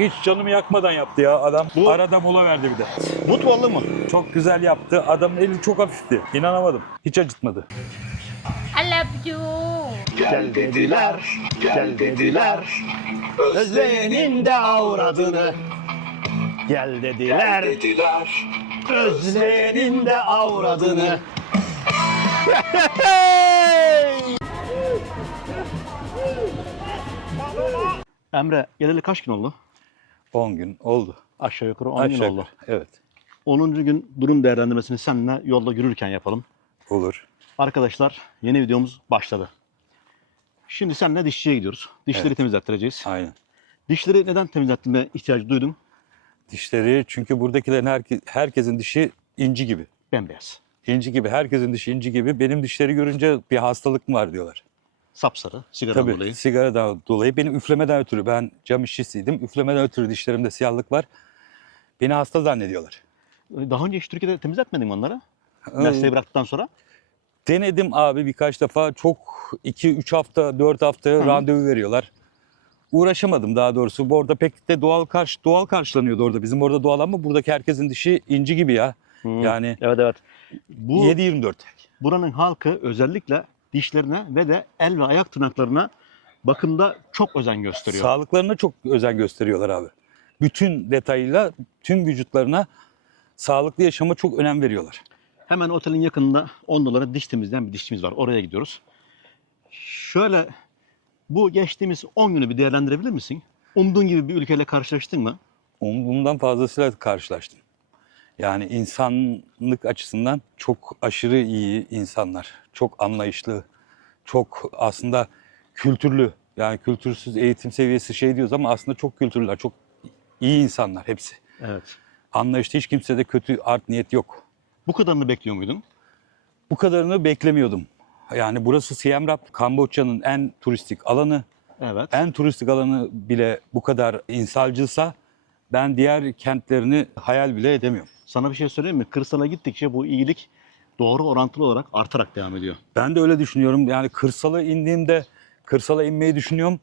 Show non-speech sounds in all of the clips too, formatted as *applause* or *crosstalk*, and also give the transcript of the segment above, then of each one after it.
hiç canımı yakmadan yaptı ya adam. Bu- Arada mola verdi bir de. But ballı mı? Çok güzel yaptı. Adamın eli çok hafifti. İnanamadım. Hiç acıtmadı. I love you. Gel dediler, gel dediler. Özleyenin de avradını. Gel dediler, özleyenin de avradını. Emre, geleli kaç gün oldu? 10 gün oldu. Aşağı yukarı 10 gün Aşağı oldu. yukarı. Evet. 10. gün durum değerlendirmesini seninle yolda yürürken yapalım. Olur. Arkadaşlar yeni videomuz başladı. Şimdi seninle dişçiye gidiyoruz. Dişleri Evet. temizlettireceğiz. Aynen. Dişleri neden temizlettirme ihtiyacı duydum? Dişleri çünkü buradakilerin herke- herkesin dişi inci gibi. Bembeyaz. İnci gibi. Herkesin dişi inci gibi. Benim dişleri görünce bir hastalık mı var diyorlar. Sapsarı, sigara Tabii dolayı. sigaradan dolayı. Benim üflemeden ötürü ben cam işçisiydim. Üflemeden ötürü dişlerimde siyahlık var. Beni hasta zannediyorlar. Daha önce hiç Türkiye'de temizletmedin mi onları? Ee, Mesleği bıraktıktan sonra. Denedim abi birkaç defa. Çok 2-3 hafta 4 hafta Hı. randevu veriyorlar. Uğraşamadım daha doğrusu. Bu orada pek de doğal karşı doğal karşılanıyordu orada. Bizim orada doğal ama buradaki herkesin dişi inci gibi ya. Yani Evet evet. Bu 7-24. buranın halkı özellikle dişlerine ve de el ve ayak tırnaklarına bakımda çok özen gösteriyor. Sağlıklarına çok özen gösteriyorlar abi. Bütün detayıyla tüm vücutlarına sağlıklı yaşama çok önem veriyorlar. Hemen otelin yakınında 10 dolara diş temizleyen bir dişçimiz var. Oraya gidiyoruz. Şöyle bu geçtiğimiz 10 günü bir değerlendirebilir misin? Umduğun gibi bir ülkeyle karşılaştın mı? Bundan fazlasıyla karşılaştım. Yani insanlık açısından çok aşırı iyi insanlar. Çok anlayışlı, çok aslında kültürlü. Yani kültürsüz eğitim seviyesi şey diyoruz ama aslında çok kültürlüler, çok iyi insanlar hepsi. Evet. Anlayışlı hiç kimsede kötü art niyet yok. Bu kadarını bekliyor muydun? Bu kadarını beklemiyordum. Yani burası Siem Reap, Kamboçya'nın en turistik alanı. Evet. En turistik alanı bile bu kadar insancılsa ben diğer kentlerini hayal bile edemiyorum. Sana bir şey söyleyeyim mi? Kırsala gittikçe bu iyilik doğru orantılı olarak artarak devam ediyor. Ben de öyle düşünüyorum. Yani kırsala indiğimde, kırsala inmeyi düşünüyorum.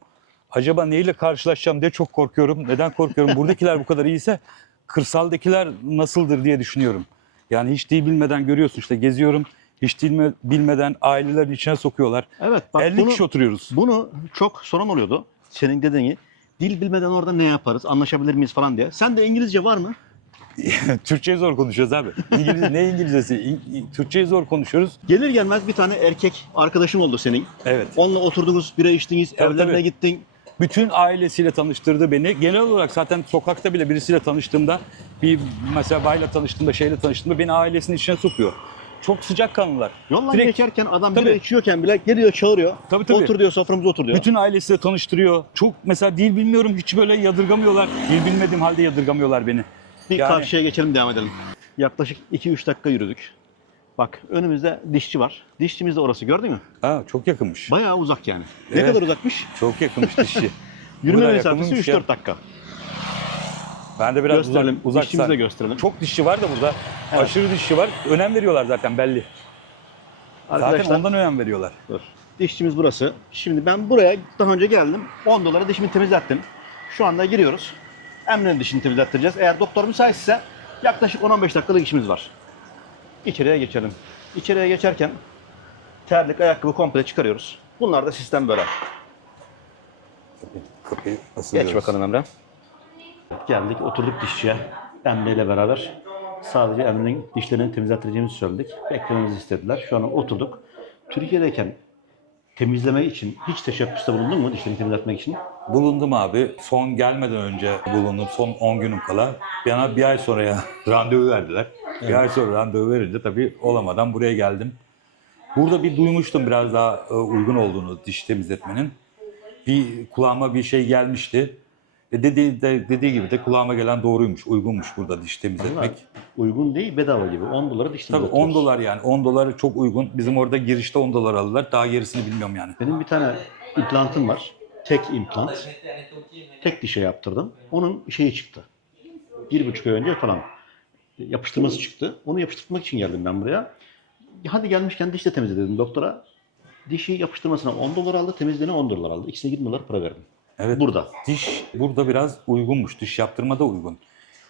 Acaba neyle karşılaşacağım diye çok korkuyorum. Neden korkuyorum? Buradakiler bu kadar iyiyse kırsaldakiler nasıldır diye düşünüyorum. Yani hiç değil bilmeden görüyorsun işte geziyorum. Hiç mi- bilmeden ailelerin içine sokuyorlar. Evet bak 50 bunu, kişi oturuyoruz. bunu çok soran oluyordu. Senin dediğin gibi. Dil bilmeden orada ne yaparız, anlaşabilir miyiz falan diye. Sen de İngilizce var mı? *laughs* Türkçeyi zor konuşuyoruz abi. İngiliz, ne İngilizcesi? İng- Türkçeyi zor konuşuyoruz. Gelir gelmez bir tane erkek arkadaşın oldu senin. Evet. Onunla oturdunuz, bira içtiniz, Tabii, evlerine tabii. gittin. Bütün ailesiyle tanıştırdı beni. Genel olarak zaten sokakta bile birisiyle tanıştığımda, bir mesela bayla tanıştığımda, şeyle tanıştığımda beni ailesinin içine sokuyor. Çok sıcakkanlılar. Yoldan Direkt- geçerken adam Tabii. bira içiyorken bile geliyor çağırıyor. Tabii, tabii. Otur diyor soframıza otur diyor. Bütün ailesiyle tanıştırıyor. Çok mesela dil bilmiyorum hiç böyle yadırgamıyorlar. Dil bilmediğim halde yadırgamıyorlar beni. Bir Yani- karşıya geçelim devam edelim. Yaklaşık 2-3 dakika yürüdük. Bak önümüzde dişçi var. Dişçimiz de orası gördün mü? Ha, çok yakınmış. Bayağı uzak yani. Ne Evet. kadar uzakmış? Çok yakınmış dişçi. *laughs* Yürüme mesafesi yakınmış 3-4 ya. dakika. Ben de biraz gösterelim. uzak, uzak de gösterelim. Çok dişçi var da burada. Evet. Aşırı dişçi var. Önem veriyorlar zaten belli. Zaten Arkadaşlar ondan önem veriyorlar. dur. Dişçimiz burası. Şimdi ben buraya daha önce geldim. 10 dolara dişimi temizlettim. Şu anda giriyoruz. Emre'nin dişini temizlettireceğiz. Eğer doktor müsaitse yaklaşık 10-15 dakikalık işimiz var. İçeriye geçelim. İçeriye geçerken terlik, ayakkabı komple çıkarıyoruz. Bunlar da sistem böyle. Kapıyı nasıl Geç bakalım Emre. Geldik oturduk dişçiye Emre ile beraber. Sadece Emre'nin dişlerini temizlettireceğimizi söyledik. Beklememizi istediler. Şu an oturduk. Türkiye'deyken temizleme için hiç teşebbüste bulundun mu dişlerini temizletmek için? Bulundum abi. Son gelmeden önce bulundum. Son 10 günüm kala. Bana bir ay sonra ya *laughs* randevu verdiler. Bir ay sonra randevu verince tabii olamadan buraya geldim. Burada bir duymuştum biraz daha e, uygun olduğunu diş temizletmenin. Bir kulağıma bir şey gelmişti. E dediği, de, dediği gibi de kulağıma gelen doğruymuş, uygunmuş burada diş temizletmek. Uygun değil bedava gibi. 10 dolara diş Tabii 10 temizletiyoruz. dolar yani. 10 dolar çok uygun. Bizim orada girişte 10 dolar aldılar. Daha gerisini bilmiyorum yani. Benim bir tane implantım var. Tek implant. Tek dişe yaptırdım. Onun şeyi çıktı. Bir buçuk ay önce falan. Yapıştırması çıktı. Onu yapıştırmak için geldim ben buraya. Hadi gelmişken diş de temizle dedim doktora. Dişi yapıştırmasına 10 dolar aldı, temizliğine 10 dolar aldı. İkisine 20 dolar para verdim. Evet. burada. Diş burada biraz uygunmuş. Diş yaptırma da uygun.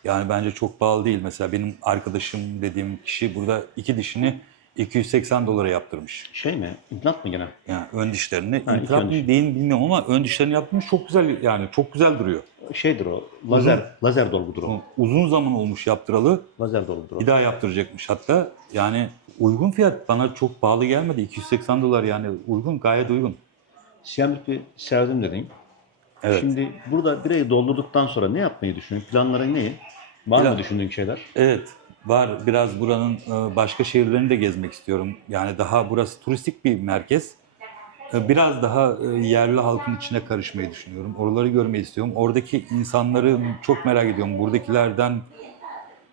Yani bence çok pahalı değil. Mesela benim arkadaşım dediğim kişi burada iki dişini 280 dolara yaptırmış. Şey mi? İmplant mı gene? Yani ön dişlerini. Ha, İmplant mı değil mi bilmiyorum ama ön dişlerini yaptırmış. Çok güzel yani çok güzel duruyor. Şeydir o. Lazer. Lazer dolgudur o. Uzun zaman olmuş yaptıralı. Lazer dolgudur o. Bir daha yaptıracakmış hatta. Yani uygun fiyat bana çok pahalı gelmedi. 280 dolar yani uygun gayet uygun. Siyamlik bir sevdim dedin. Evet. Şimdi burada bir ayı doldurduktan sonra ne yapmayı düşünüyorsun? Planların ne? Var Plan- mı düşündüğün şeyler? Evet var biraz buranın e, başka şehirlerini de gezmek istiyorum. Yani daha burası turistik bir merkez. E, Biraz daha e, yerli halkın içine karışmayı düşünüyorum. Oraları görmeyi istiyorum. Oradaki insanları çok merak ediyorum. Buradakilerden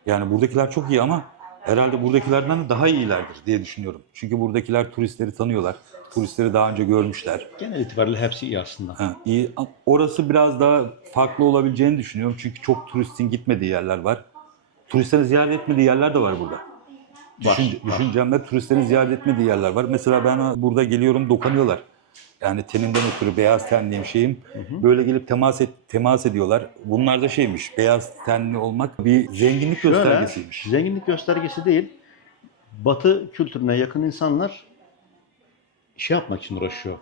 yani buradakiler çok iyi ama herhalde buradakilerden de daha iyilerdir diye düşünüyorum. Çünkü buradakiler turistleri tanıyorlar. Turistleri daha önce görmüşler. Genel itibariyle hepsi iyi aslında. Ha, iyi. Orası biraz daha farklı olabileceğini düşünüyorum. Çünkü çok turistin gitmediği yerler var. Turistlerin ziyaret etmediği yerler de var burada. Var, Düşün, var. düşüncemde turistlerin ziyaret etmediği yerler var. Mesela ben burada geliyorum dokunuyorlar. Yani tenimden ötürü beyaz tenliyim şeyim. Böyle gelip temas et, temas ediyorlar. Bunlar da şeymiş. Beyaz tenli olmak bir zenginlik Şöyle, göstergesiymiş. zenginlik göstergesi değil. Batı kültürüne yakın insanlar şey yapmak için uğraşıyor.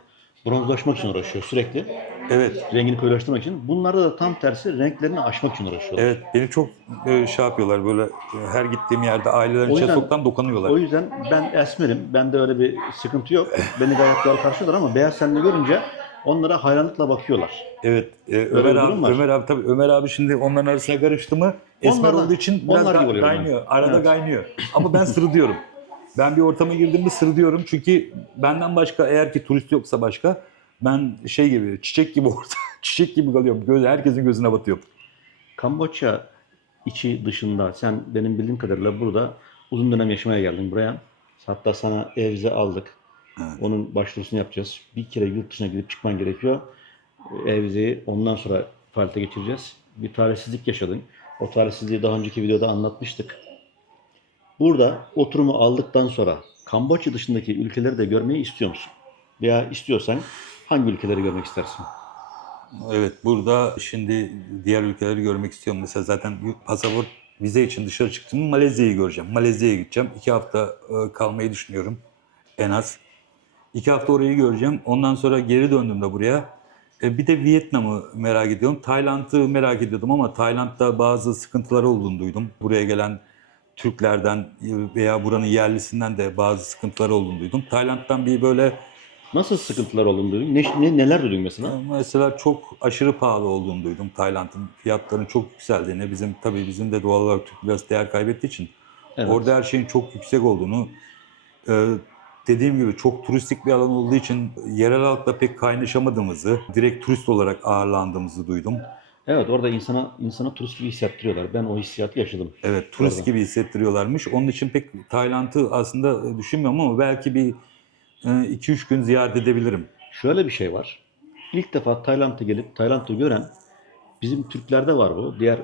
Bronzlaşmak için uğraşıyor sürekli. Evet. Rengini koyulaştırmak için. Bunlarda da tam tersi renklerini aşmak için uğraşıyorlar. Evet. Beni çok e, şey yapıyorlar böyle e, her gittiğim yerde ailelerin O içine yüzden- soktan dokunuyorlar. O yüzden ben esmerim. Bende öyle bir sıkıntı yok. Beni gayet doğal karşılıyorlar ama beyaz tenli görünce onlara hayranlıkla bakıyorlar. Evet. e, bir Ömer durum abi, var. Ömer abi tabii Ömer abi şimdi onların arasına karıştı mı esmer Onlardan- olduğu için biraz onlar gibi oluyorum ben. kaynıyor. Arada Evet. kaynıyor. Ama ben sır diyorum. Ben bir ortama girdiğimde sır diyorum. Çünkü benden başka eğer ki turist yoksa başka ben şey gibi çiçek gibi orada *laughs* çiçek gibi kalıyorum. Göz, herkesin gözüne batıyorum. Kamboçya içi dışında sen benim bildiğim kadarıyla burada uzun dönem yaşamaya geldin buraya. Hatta sana ev vize aldık. Evet. Onun başvurusunu yapacağız. Bir kere yurt dışına gidip çıkman gerekiyor. Ev vizeyi ondan sonra faaliyete geçireceğiz. Bir talihsizlik yaşadın. O talihsizliği daha önceki videoda anlatmıştık. Burada oturumu aldıktan sonra Kamboçya dışındaki ülkeleri de görmeyi istiyor musun? Veya istiyorsan hangi ülkeleri görmek istersin? Evet burada şimdi diğer ülkeleri görmek istiyorum. Mesela zaten pasaport vize için dışarı çıktım Malezya'yı göreceğim. Malezya'ya gideceğim. İki hafta e, kalmayı düşünüyorum en az. İki hafta orayı göreceğim. Ondan sonra geri döndüğümde buraya. E, bir de Vietnam'ı merak ediyorum. Tayland'ı merak ediyordum ama Tayland'da bazı sıkıntılar olduğunu duydum. Buraya gelen Türklerden veya buranın yerlisinden de bazı sıkıntılar olduğunu duydum. Tayland'dan bir böyle Nasıl sıkıntılar olduğunu duydun? Ne, ne- neler duydun mesela? Mesela çok aşırı pahalı olduğunu duydum Tayland'ın. Fiyatların çok yükseldiğini. Bizim tabii bizim de doğal olarak Türk lirası değer kaybettiği için Evet. orada her şeyin çok yüksek olduğunu e, dediğim gibi çok turistik bir alan olduğu için yerel halkla pek kaynaşamadığımızı, direkt turist olarak ağırlandığımızı duydum. Evet orada insana insana turist gibi hissettiriyorlar. Ben o hissiyatı yaşadım. Evet turist Doğru. gibi hissettiriyorlarmış. Onun için pek Tayland'ı aslında düşünmüyorum ama belki bir 2-3 gün ziyaret edebilirim. Şöyle bir şey var. İlk defa Tayland'a gelip Tayland'ı gören bizim Türklerde var bu. Diğer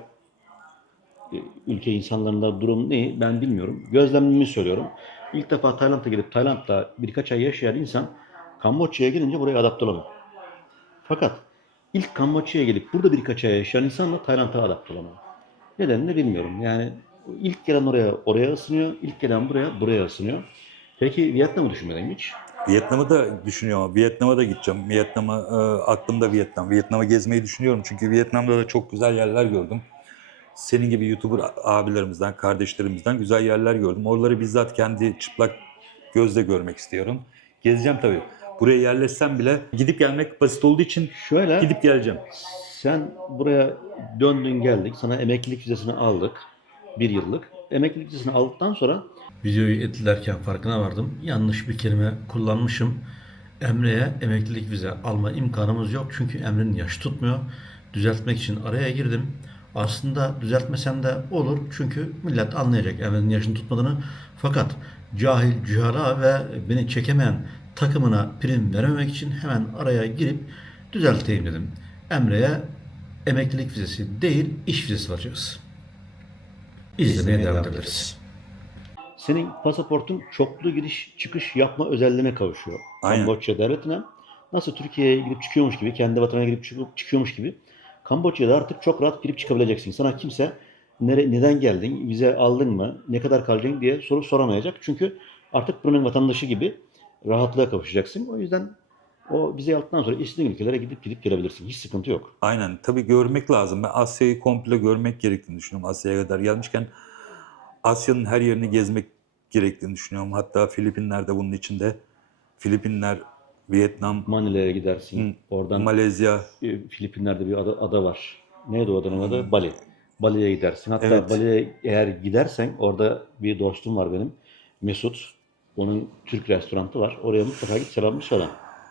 e, ülke insanlarında durum ne ben bilmiyorum. Gözlemimi söylüyorum. İlk defa Tayland'a gelip Tayland'da birkaç ay yaşayan insan Kamboçya'ya gelince buraya adapte olamıyor. Fakat ilk Kamboçya'ya gelip burada birkaç ay yaşayan insan da Tayland'a adapte olamıyor. Nedenini bilmiyorum. Yani ilk gelen oraya oraya ısınıyor, ilk gelen buraya buraya ısınıyor. Peki Vietnam'ı düşünmedin mi hiç? Vietnam'ı da düşünüyorum. Vietnam'a da gideceğim. Vietnam'a e, aklımda Vietnam. Vietnam'a gezmeyi düşünüyorum. Çünkü Vietnam'da da çok güzel yerler gördüm. Senin gibi YouTuber abilerimizden, kardeşlerimizden güzel yerler gördüm. Oraları bizzat kendi çıplak gözle görmek istiyorum. Gezeceğim tabii. Buraya yerleşsem bile gidip gelmek basit olduğu için Şöyle gidip geleceğim. Sen buraya döndün geldik. Sana emeklilik vizesini aldık. Bir yıllık. Emeklilik vizesini aldıktan sonra Videoyu editlerken farkına vardım. Yanlış bir kelime kullanmışım. Emre'ye emeklilik vize alma imkanımız yok. Çünkü Emre'nin yaşı tutmuyor. Düzeltmek için araya girdim. Aslında düzeltmesem de olur. Çünkü millet anlayacak Emre'nin yaşını tutmadığını. Fakat cahil, cühala ve beni çekemeyen takımına prim verememek için hemen araya girip düzelteyim dedim. Emre'ye emeklilik vizesi değil, iş vizesi vereceğiz. İzlemeye devam ederiz. senin pasaportun çoklu giriş çıkış yapma özelliğine kavuşuyor. Aynen. Kamboçya devletine. nasıl Türkiye'ye girip çıkıyormuş gibi, kendi vatanına girip çıkıyormuş gibi Kamboçya'da artık çok rahat girip çıkabileceksin. Sana kimse nere, neden geldin, vize aldın mı, ne kadar kalacaksın diye soru soramayacak. Çünkü artık buranın vatandaşı gibi rahatlığa kavuşacaksın. O yüzden o vize aldıktan sonra istediğin ülkelere gidip gidip gelebilirsin. Hiç sıkıntı yok. Aynen. Tabii görmek lazım. Ben Asya'yı komple görmek gerektiğini düşünüyorum. Asya'ya kadar gelmişken Asya'nın her yerini gezmek gerektiğini düşünüyorum. Hatta Filipinler de bunun içinde. Filipinler, Vietnam, Manila'ya gidersin. Hı. Oradan Malezya. e, Filipinler'de bir ada, ada var. Neydi o adanın adı? Bali. Bali'ye gidersin. Hatta Evet. Bali'ye eğer gidersen orada bir dostum var benim. Mesut. Onun Türk restoranı var. Oraya mutlaka git selamını söyle.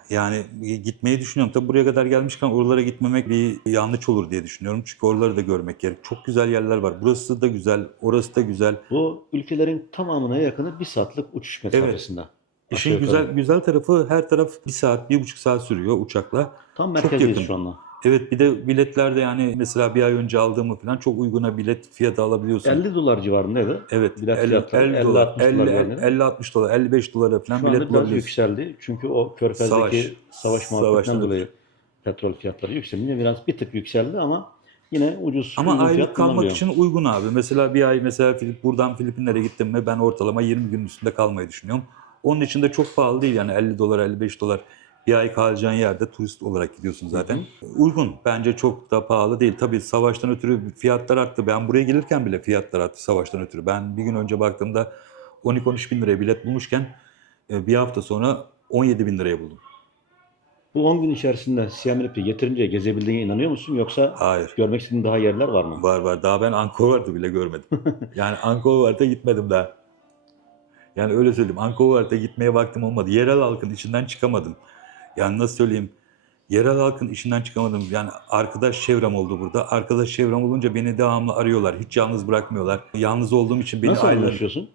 Yani gitmeyi düşünüyorum. Tabii buraya kadar gelmişken oralara gitmemek bir yanlış olur diye düşünüyorum. Çünkü oraları da görmek gerek. Çok güzel yerler var. Burası da güzel, orası da güzel. Bu ülkelerin tamamına yakını bir saatlik uçuş mesafesinde. İşin Aşağı yukarı. güzel güzel tarafı her taraf bir saat, bir buçuk saat sürüyor uçakla. Tam merkezdeyiz şu anda. Evet bir de biletlerde yani mesela bir ay önce aldığımı falan çok uyguna bilet fiyatı alabiliyorsun. 50 dolar civarındaydı. Evet. bilet 50, fiyatları 50 50, dolar, 60 dolar 50, yani. 50, 60 dolar, 55 dolara falan Şu bilet bulabiliyorsun. yükseldi. Çünkü o Körfez'deki Savaş. savaş, muhabbetinden dolayı petrol fiyatları yükselince biraz bir tık yükseldi ama yine ucuz. Ama uygun aylık kalmak bulunabiliyor. için uygun abi. Mesela bir ay mesela Filip, buradan Filipinlere gittim mi ben ortalama 20 günün üstünde kalmayı düşünüyorum. Onun için de çok pahalı değil yani 50 dolar 55 dolar bir ay kalacağın yerde turist olarak gidiyorsun zaten. Uygun. Bence çok da pahalı değil. Tabii savaştan ötürü fiyatlar arttı. Ben buraya gelirken bile fiyatlar arttı savaştan ötürü. Ben bir gün önce baktığımda 12-13 bin liraya bilet bulmuşken e, bir hafta sonra 17 bin liraya buldum. Bu 10 gün içerisinde Siem Reap'i getirince gezebildiğine inanıyor musun? Yoksa Hayır. görmek istediğin daha yerler var mı? Var var. Daha ben Angkor Wat'ı bile görmedim. *laughs* yani Angkor Wat'a gitmedim daha. Yani öyle söyleyeyim. Angkor Wat'a gitmeye vaktim olmadı. Yerel halkın içinden çıkamadım. Yani nasıl söyleyeyim? Yerel halkın içinden çıkamadım. Yani arkadaş çevrem oldu burada. Arkadaş çevrem olunca beni devamlı arıyorlar. Hiç yalnız bırakmıyorlar. Yalnız olduğum için beni Nasıl aileler- anlaşıyorsun?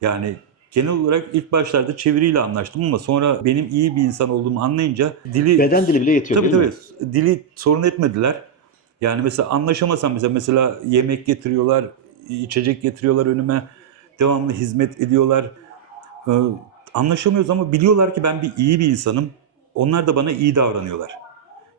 yani genel olarak ilk başlarda çeviriyle anlaştım ama sonra benim iyi bir insan olduğumu anlayınca dili Beden dili bile yetiyor Tabii değil tabii. mi? Dili sorun etmediler. Yani mesela anlaşamasam mesela, mesela yemek getiriyorlar, içecek getiriyorlar önüme. Devamlı hizmet ediyorlar. Anlaşamıyoruz ama biliyorlar ki ben bir iyi bir insanım. Onlar da bana iyi davranıyorlar.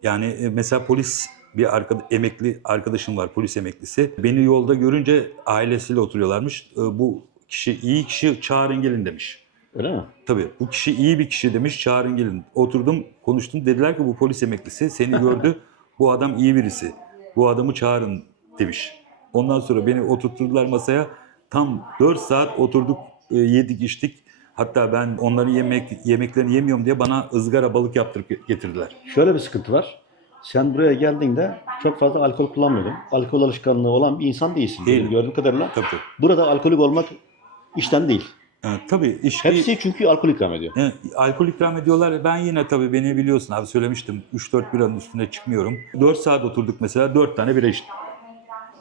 Yani e, mesela polis bir arkada, emekli arkadaşım var, polis emeklisi. Beni yolda görünce ailesiyle oturuyorlarmış. Ee, bu kişi iyi kişi çağırın gelin demiş. Öyle mi? Tabii bu kişi iyi bir kişi demiş çağırın gelin. Oturdum konuştum dediler ki bu polis emeklisi seni gördü bu adam iyi birisi. Bu adamı çağırın demiş. Ondan sonra beni oturtturdular masaya tam 4 saat oturduk e, yedik içtik. Hatta ben onların yemek yemeklerini yemiyorum diye bana ızgara balık yaptırıp getirdiler. Şöyle bir sıkıntı var. Sen buraya geldiğinde çok fazla alkol kullanmıyordun. Alkol alışkanlığı olan bir insan değilsin. Benim gördüğüm kadarıyla. Tabii tabii. Burada alkolik olmak işten değil. Evet, tabii içki, Hepsi çünkü alkol ikram ediyor. Evet, alkol ikram ediyorlar. Ben yine tabii beni biliyorsun abi söylemiştim. 3-4 biranın üstüne çıkmıyorum. 4 saat oturduk mesela 4 tane bira içtim.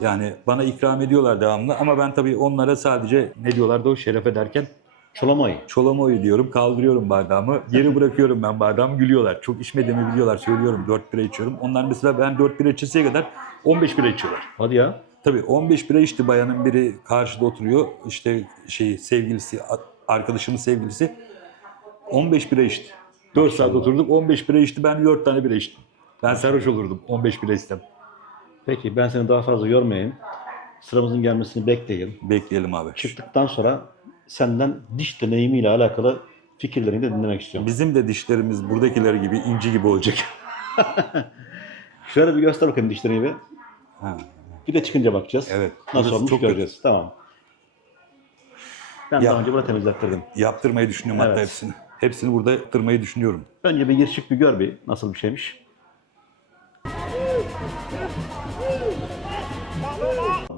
Yani bana ikram ediyorlar devamlı ama ben tabii onlara sadece ne diyorlardı o şeref ederken Çolamayı. çolamoyu diyorum kaldırıyorum bardağımı. Geri bırakıyorum ben bardağımı gülüyorlar. Çok içmediğimi biliyorlar söylüyorum 4 bira içiyorum. Onlar mesela ben 4 bira içeseye kadar 15 bira içiyorlar. Hadi ya. Tabii 15 bira içti bayanın biri karşıda oturuyor. İşte şey sevgilisi, arkadaşımın sevgilisi 15 bira içti. 4 saat oturduk 15 bira içti ben 4 tane bira içtim. Ben sarhoş olurdum 15 bira içsem. Peki ben seni daha fazla yormayayım. Sıramızın gelmesini bekleyin. Bekleyelim abi. Çıktıktan sonra senden diş deneyimiyle alakalı fikirlerini de dinlemek istiyorum. Bizim de dişlerimiz buradakiler gibi inci gibi olacak. *laughs* Şöyle bir göster bakayım dişlerini bir. Ha, Bir de çıkınca bakacağız. Evet. Nasıl olmuş çok göreceğiz. Tamam. Ben Ya- daha önce burada temizlettirdim. Yaptırmayı düşünüyorum hatta Evet. hepsini. Hepsini burada yaptırmayı düşünüyorum. Önce bir gir çık bir gör bir nasıl bir şeymiş. *laughs*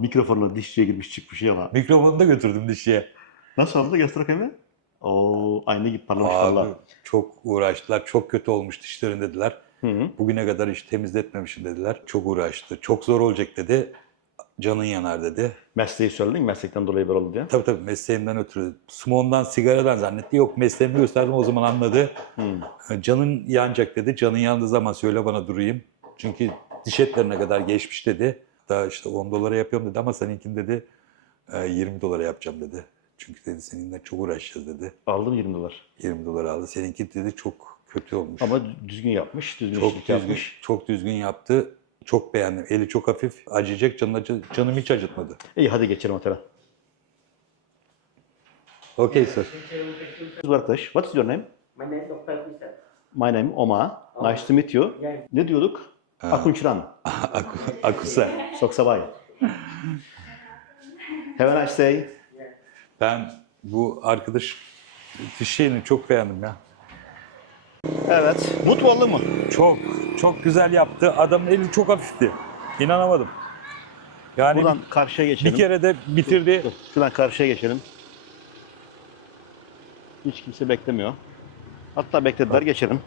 Mikrofonla dişçiye girmiş çıkmış ama. Mikrofonu da götürdüm dişçiye. Nasıl oldu göster bakayım bir. Oo aynı gibi parlamış Abi, valla. çok uğraştılar. Çok kötü olmuş dişlerin dediler. Hı hı. Bugüne kadar hiç temizletmemişsin dediler. Çok uğraştı. Çok zor olacak dedi. Canın yanar dedi. Mesleği söyledin mi? Meslekten dolayı böyle oldu diye. Tabii tabii mesleğimden ötürü. Smondan, sigaradan zannetti. Yok mesleğimi gösterdim o zaman anladı. Hı. Canın yanacak dedi. Canın yandığı zaman söyle bana durayım. Çünkü diş etlerine kadar geçmiş dedi. Daha işte 10 dolara yapıyorum dedi ama seninkini dedi "e, 20 dolara yapacağım dedi. Çünkü dedi seninle çok uğraşacağız dedi. Aldım 20 dolar. 20 dolar aldı. Seninki dedi çok kötü olmuş. Ama düzgün yapmış, düzgün çok düzgün, yapmış. çok düzgün yaptı. Çok beğendim. Eli çok hafif. Acıyacak canım, acı, canım hiç acıtmadı. İyi hadi geçelim otele. Okay sir. Arkadaş, what is your name? My name is Dr. Kusan. My name Oma. Nice to meet you. Ne diyorduk? Akunçran. *laughs* Aku, akusa. Soksabay. Have a nice day. Ben bu arkadaş şeyini çok beğendim ya. Evet. Mutlu mu? Çok çok güzel yaptı. Adamın eli çok hafifti. İnanamadım. Yani Buradan karşıya geçelim. bir kere de bitirdi. Dur, Şuradan karşıya geçelim. Hiç kimse beklemiyor. Hatta beklediler geçelim.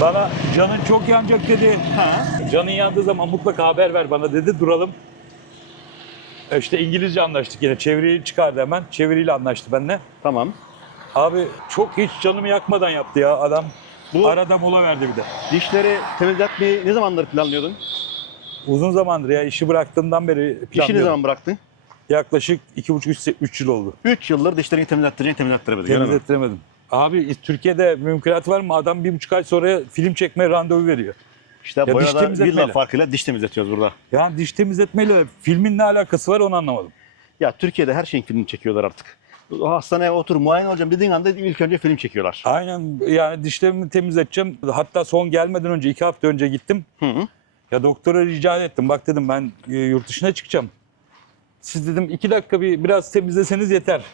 Bana canın çok yanacak dedi. Ha. Canın yandığı zaman mutlaka haber ver bana dedi. Duralım. E İşte İngilizce anlaştık yine. Çeviriyi çıkardı hemen. Çeviriyle anlaştı benimle. Tamam. Abi çok hiç canımı yakmadan yaptı ya adam. Bu- Arada mola verdi bir de. Dişleri temizletmeyi ne zamandır planlıyordun? Uzun zamandır ya işi bıraktığımdan beri İşi ne planlıyorum. zaman bıraktın? Yaklaşık 2,5-3 yıl oldu. 3 yıldır dişlerini temizlettireceksin, temizlettiremedin. Temizlettiremedim. Abi Türkiye'de mümkünat var mı? Adam bir buçuk ay sonra film çekmeye randevu veriyor. İşte diş boyada temizletmeyle. villa farkıyla diş temizletiyoruz burada. Yani diş temizletmeyle filmin ne alakası var onu anlamadım. Ya Türkiye'de her şeyin filmini çekiyorlar artık. Hastaneye otur muayene olacağım dediğin anda ilk önce film çekiyorlar. Aynen yani dişlerimi temizleteceğim. Hatta son gelmeden önce iki hafta önce gittim. Hı hı. Ya doktora rica ettim. Bak dedim ben e, yurt dışına çıkacağım. Siz dedim iki dakika bir biraz temizleseniz yeter.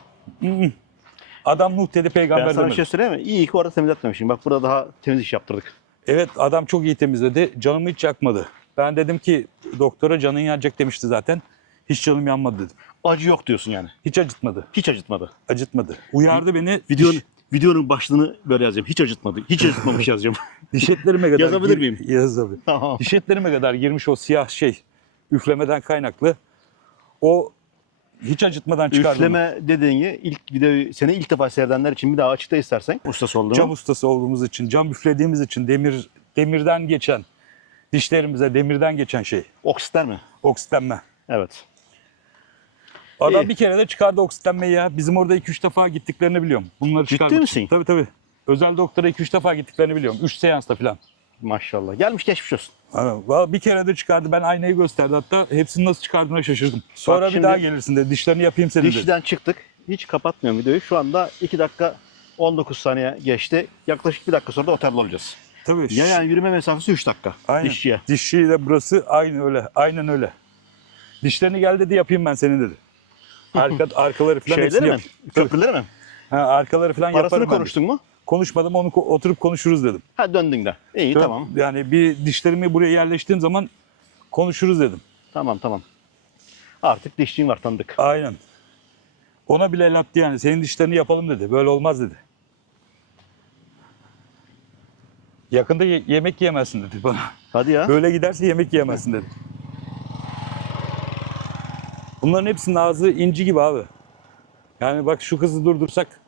Adam Nuh dedi Ben peygamber sana bir şey söyleyeyim mi? İyi ki orada temizletmemişim. Bak burada daha temiz iş yaptırdık. Evet adam çok iyi temizledi. Canımı hiç yakmadı. Ben dedim ki doktora canın yanacak demişti zaten. Hiç canım yanmadı dedim. Acı yok diyorsun yani. Hiç acıtmadı. Hiç acıtmadı. Acıtmadı. Uyardı beni. Videonun, Diş, videonun başlığını böyle yazacağım. Hiç acıtmadı. Hiç acıtmamış yazacağım. *laughs* diş etlerime kadar. Yazabilir miyim? Yaz tabii. tamam. Diş etlerime kadar girmiş o siyah şey. Üflemeden kaynaklı. O hiç acıtmadan çıkardı. onu. Üfleme dediğini ilk videoyu seni ilk defa seyredenler için bir daha açıkta istersen ustası olduğunu. Cam ustası olduğumuz için, cam üflediğimiz için demir demirden geçen dişlerimize demirden geçen şey. Oksitler mi? Oksitlenme. Evet. Adam İyi. bir kere de çıkardı oksitlenmeyi ya. Bizim orada 2-3 defa gittiklerini biliyorum. Bunları Ciddi misin? Tabii tabii. Özel doktora 2-3 defa gittiklerini biliyorum. 3 seansta falan. Maşallah. Gelmiş geçmiş olsun. Aynen. Valla Bir kere de çıkardı. Ben aynayı gösterdi hatta. Hepsini nasıl çıkardığına şaşırdım. Sonra bir şimdi- daha gelirsin dedi. Dişlerini yapayım senin dedi. Dişiden çıktık. Hiç kapatmıyorum videoyu. Şu anda 2 dakika 19 saniye geçti. Yaklaşık 1 dakika sonra da otelde olacağız. Tabii. Ya yani yürüme mesafesi 3 dakika. Aynen. Dişçiye. Dişçiyle burası aynı öyle. Aynen öyle. Dişlerini gel dedi yapayım ben senin dedi. *laughs* Arka, arkaları falan hepsini Şeyleri mi? yap. Tabii. Köprüleri mi? Ha, arkaları falan Parasını yaparım ben dedi. konuştun mu? Konuşmadım onu ko- oturup konuşuruz dedim. Ha döndün de. İyi tamam. Yani bir dişlerimi buraya yerleştiğim zaman konuşuruz dedim. Tamam tamam. Artık dişçin var tanıdık. Aynen. Ona bile el attı yani. Senin dişlerini yapalım dedi. Böyle olmaz dedi. Yakında ye- yemek yiyemezsin dedi bana. Hadi ya. Böyle giderse yemek yiyemezsin dedi. Bunların hepsinin ağzı inci gibi abi. Yani bak şu kızı durdursak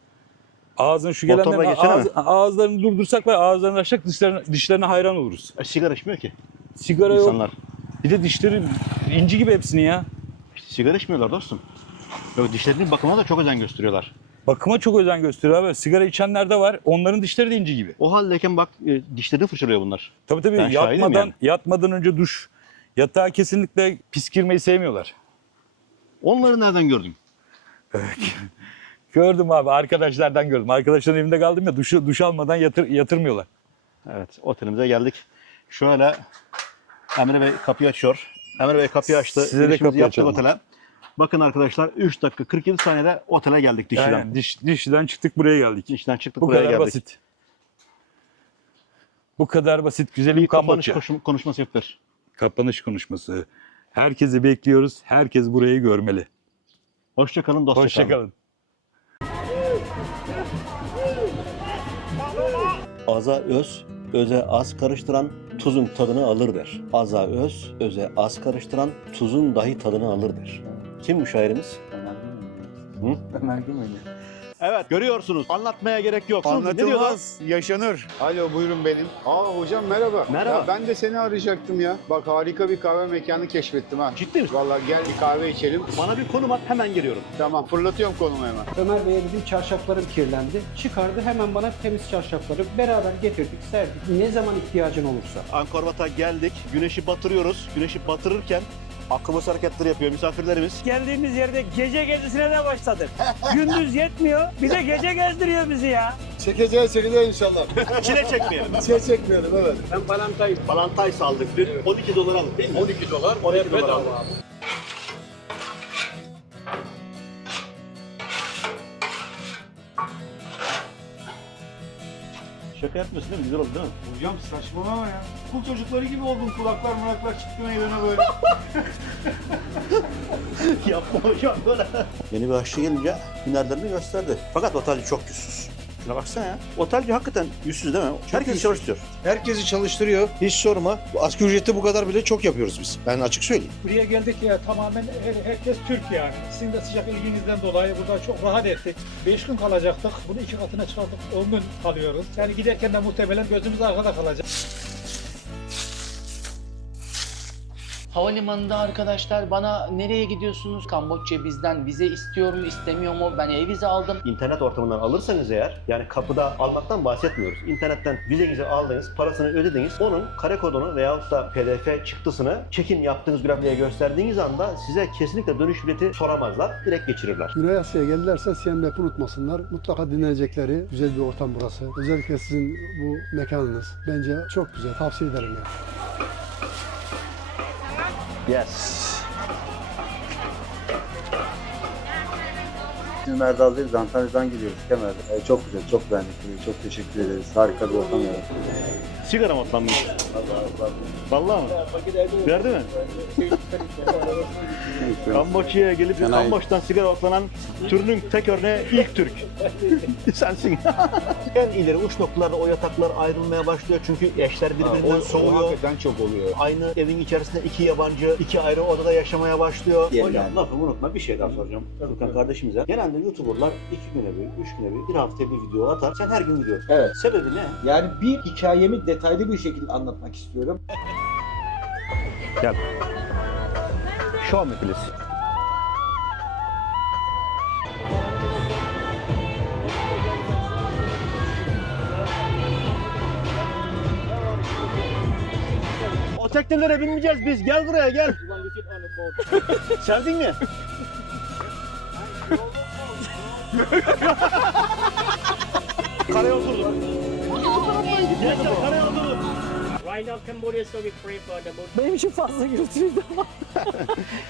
ağzın şu Motorla gelenlerin geçene ağız, ağızlarını durdursak ve ağızlarını açsak dişlerine, dişlerine hayran oluruz. E, sigara içmiyor ki Sigara yok. insanlar. Bir de dişleri inci gibi hepsini ya. Sigara içmiyorlar dostum. Yok, dişlerinin bakımına da çok özen gösteriyorlar. Bakıma çok özen gösteriyor abi. Sigara içenler de var. Onların dişleri de inci gibi. O haldeyken bak e, dişlerini fırçalıyor bunlar. Tabii tabii Ben şahidim yatmadan, yani. yatmadan önce duş. Yatağa kesinlikle pis girmeyi sevmiyorlar. Onları nereden gördün? *laughs* Gördüm abi arkadaşlardan gördüm. Arkadaşların evinde kaldım ya duş, duş almadan yatır, yatırmıyorlar. Evet otelimize geldik. Şöyle Emre Bey kapıyı açıyor. Emre Bey kapıyı açtı. Size de kapıyı açalım. otele. Bakın arkadaşlar 3 dakika 47 saniyede otele geldik dişiden. Aynen, diş, dişiden çıktık buraya geldik. Dişten çıktık Bu buraya kadar geldik. basit. Bu kadar basit. Güzelim Bir kapanış Kamboçya. koş- konuşması yapılır. Kapanış konuşması. Herkesi bekliyoruz. Herkes burayı görmeli. Hoşça kalın, dostça kalın. Hoşçakalın. Aza öz, öze az karıştıran tuzun tadını alır der. Aza öz, öze az karıştıran tuzun dahi tadını alır der. Kim bu şairimiz? Hı? Evet görüyorsunuz. Anlatmaya gerek yok. Ne diyorlar? Anlatılmaz, yaşanır. Alo buyurun benim. Aa hocam merhaba. Merhaba. Ya ben de seni arayacaktım ya. Bak harika bir kahve mekanı keşfettim ha. Ciddi misin? Vallahi gel bir kahve içelim. Bana bir konum at hemen geliyorum. Tamam fırlatıyorum konumu hemen. Ömer Bey'e dedim çarşaflarım kirlendi. Çıkardı hemen bana temiz çarşafları beraber getirdik, serdik. Ne zaman ihtiyacın olursa. Ankorvat'a geldik. Güneşi batırıyoruz. Güneşi batırırken akıllı hareketler yapıyor misafirlerimiz. Geldiğimiz yerde gece gezisine de başladık. *laughs* Gündüz yetmiyor, bir de gece gezdiriyor bizi ya. Çekeceğiz çekeceğiz inşallah. *laughs* Çile çekmeyelim. Çile çekmeyelim evet. Ben Palantay'ım. Balantay saldık. Bir 12 dolar aldık değil mi? 12 dolar. 12 dolar aldık. Şaka yapmıyorsun değil mi? Güzel oldu değil mi? Hocam saçmalama ya. Kul çocukları gibi oldun kulaklar muraklar çıktı meydana böyle. *laughs* Yapma hocam böyle. Yeni bir aşçı gelince hünerlerini gösterdi. Fakat otelci çok yüzsüz. Şuna baksana ya. Otelci hakikaten yüzsüz değil mi? Herkes yüzsüz. çalıştırıyor. Herkesi çalıştırıyor. Hiç sorma. Bu asgari ücreti bu kadar bile çok yapıyoruz biz. Ben açık söyleyeyim. Buraya geldik ya tamamen her- herkes Türk yani. Sizin de sıcak ilginizden dolayı burada çok rahat ettik. 5 gün kalacaktık. Bunu iki katına çıkardık. 10 gün kalıyoruz. Yani giderken de muhtemelen gözümüz arkada kalacak. Havalimanında arkadaşlar bana nereye gidiyorsunuz? Kamboçya bizden vize istiyor mu istemiyor mu? Ben e-vize aldım. İnternet ortamından alırsanız eğer, yani kapıda almaktan bahsetmiyoruz. İnternetten vizenizi aldınız, parasını ödediniz. Onun kare kodunu veyahut da pdf çıktısını check-in yaptığınız güvenliğe gösterdiğiniz anda size kesinlikle dönüş bileti soramazlar. Direkt geçirirler. Güney Asya'ya geldilerse Siem Reap'i unutmasınlar. Mutlaka dinlenecekleri güzel bir ortam burası. Özellikle sizin bu mekanınız. Bence çok güzel. Tavsiye ederim yani. Yes. Biz Erdal değiliz. Antalya'dan geliyoruz Kemer'de. Ee, çok güzel, çok beğendik burayı. Çok teşekkür ederiz. Harika bir ortam yarattı. Sigara mı atlanmış? Vallahi mı? Verdi mi? Kamboçya'ya gelip Kamboç'tan sigara atlanan türünün tek örneği ilk Türk. *laughs* Sensin. en ileri uç noktalarda o yataklar ayrılmaya başlıyor çünkü eşler birbirinden soğuyor. Hakikaten çok oluyor. Aynı evin içerisinde iki yabancı, iki ayrı odada yaşamaya başlıyor. Hocam lafımı unutma bir şey daha soracağım. Furkan kardeşimize. Genelde YouTuber'lar iki güne bir, üç güne bir, bir haftaya bir video atar. Sen her gün video. Evet. Sebebi ne? Yani bir hikayemi detaylı bir şekilde anlatmak istiyorum. Show me please. O teknelere binmeyeceğiz biz. Gel buraya gel. *laughs* Serdin mi? *laughs* karaya oturdum. Gençler karaya oturdum. Right now Cambodia so we pray for the Benim için fazla gürültüydü ama *laughs*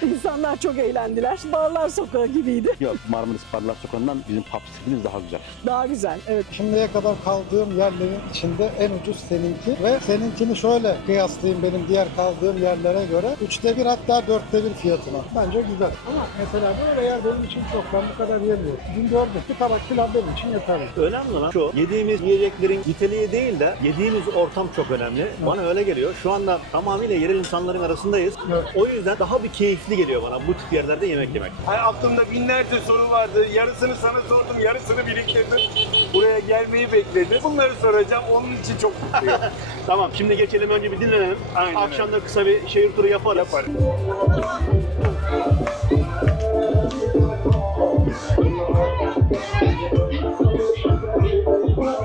insanlar çok eğlendiler. Barlar sokağı gibiydi. Yok Marmaris Parlar Sokağı'ndan bizim pub stilimiz daha güzel. Daha güzel. Evet. Şimdiye kadar kaldığım yerlerin içinde en ucuz seninki ve seninkini şöyle kıyaslayayım benim diğer kaldığım yerlere göre. Üçte bir hatta dörtte bir fiyatına. Bence güzel. Ama mesela böyle yer benim için çok. Ben bu kadar yemiyorum. Dün gördük bir tabak pilav benim için yeterli. Önemli olan şu, yediğimiz yiyeceklerin niteliği değil de yediğimiz ortam çok önemli. Bana öyle geliyor. Şu anda tamamıyla yerel insanların arasındayız. O yüzden daha bir keyifli geliyor bana bu tip yerlerde yemek yemek. Hay aklımda binlerce soru vardı. Yarısını sana sordum, yarısını biriktirdim. Buraya gelmeyi bekledim. Bunları soracağım. Onun için çok mutluyum. *laughs* Tamam şimdi geçelim önce bir dinlenelim. Aynen Akşam da kısa bir şehir turu yaparız. Yaparız.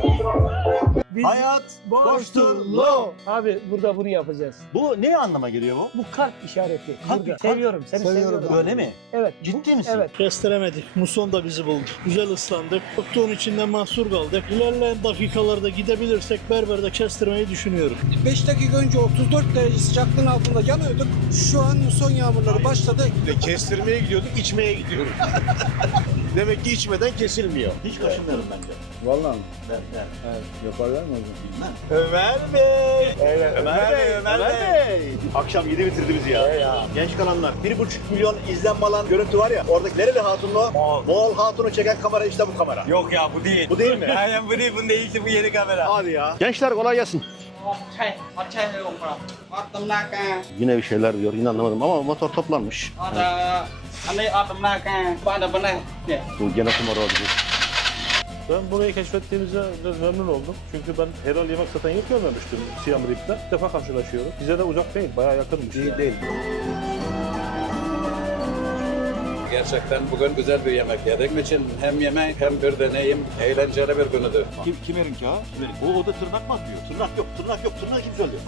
*laughs* Biz Hayat boştur lo. Abi burada bunu yapacağız. Bu ne anlama geliyor bu? Bu kalp işareti. Kalp- Burada. kalp- Seviyorum, seni Seviyorum. seviyorum. Öyle mi? Evet. Ciddi misin? Evet. Kestiremedik. Muson da bizi buldu. Güzel ıslandık. Koktuğun içinde mahsur kaldık. İlerleyen dakikalarda gidebilirsek berberde kestirmeyi düşünüyorum. 5 dakika önce 34 derece sıcaklığın altında yanıyorduk. Şu an son yağmurları başladı. Kestirmeye gidiyorduk, içmeye gidiyoruz. *laughs* Demek ki içmeden kesilmiyor. Hiç kaşınmıyorum bence. Vallahi mi? Evet, evet. Evet. Yaparlar mı hocam? Ömer Bey. Evet, Ömer, Bey, Ömer, Bey. Akşam yedi bitirdi bizi ya. Genç kalanlar. Bir buçuk milyon izlenme alan görüntü var ya. Oradaki nereli hatunlu? Moğol hatunu çeken kamera işte bu kamera. Yok ya bu değil. Bu değil mi? *laughs* Aynen bu değil. Bunun değilse bu yeni kamera. Hadi ya. Gençler kolay gelsin. Yine bir şeyler diyor. Yine anlamadım ama motor toplanmış. Bu gene kumar oldu. Ben burayı keşfettiğimize memnun oldum. Çünkü ben helal yemek satan yer görmemiştim Siyam Reap'te. İlk defa karşılaşıyorum. Bize de uzak değil, bayağı yakınmış. Değil değil. Gerçekten bugün güzel bir yemek yedik için hem yemek hem bir deneyim eğlenceli bir günüdü. Kim, kimerinki ha? Kimerinki? O, o da tırnak mı atıyor? Tırnak yok, tırnak yok, tırnak kim söylüyor?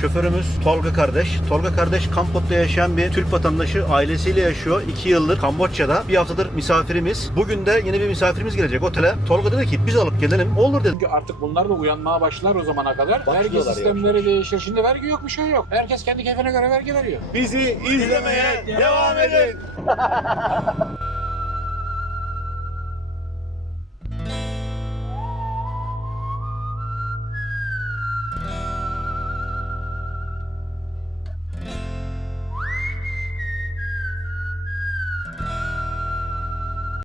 Şoförümüz Tolga kardeş. Tolga kardeş Kampot'ta yaşayan bir Türk vatandaşı ailesiyle yaşıyor. 2 yıldır Kamboçya'da. Bir haftadır misafirimiz. Bugün de yeni bir misafirimiz gelecek otele. Tolga dedi ki biz alıp gelelim. Olur dedi. Çünkü artık bunlar da uyanmaya başlar o zamana kadar. Vergi sistemleri değişir. Şimdi vergi yok bir şey yok. Herkes kendi keyfine göre vergi veriyor. Bizi izlemeye devam edin. *laughs* Ha ha ha ha!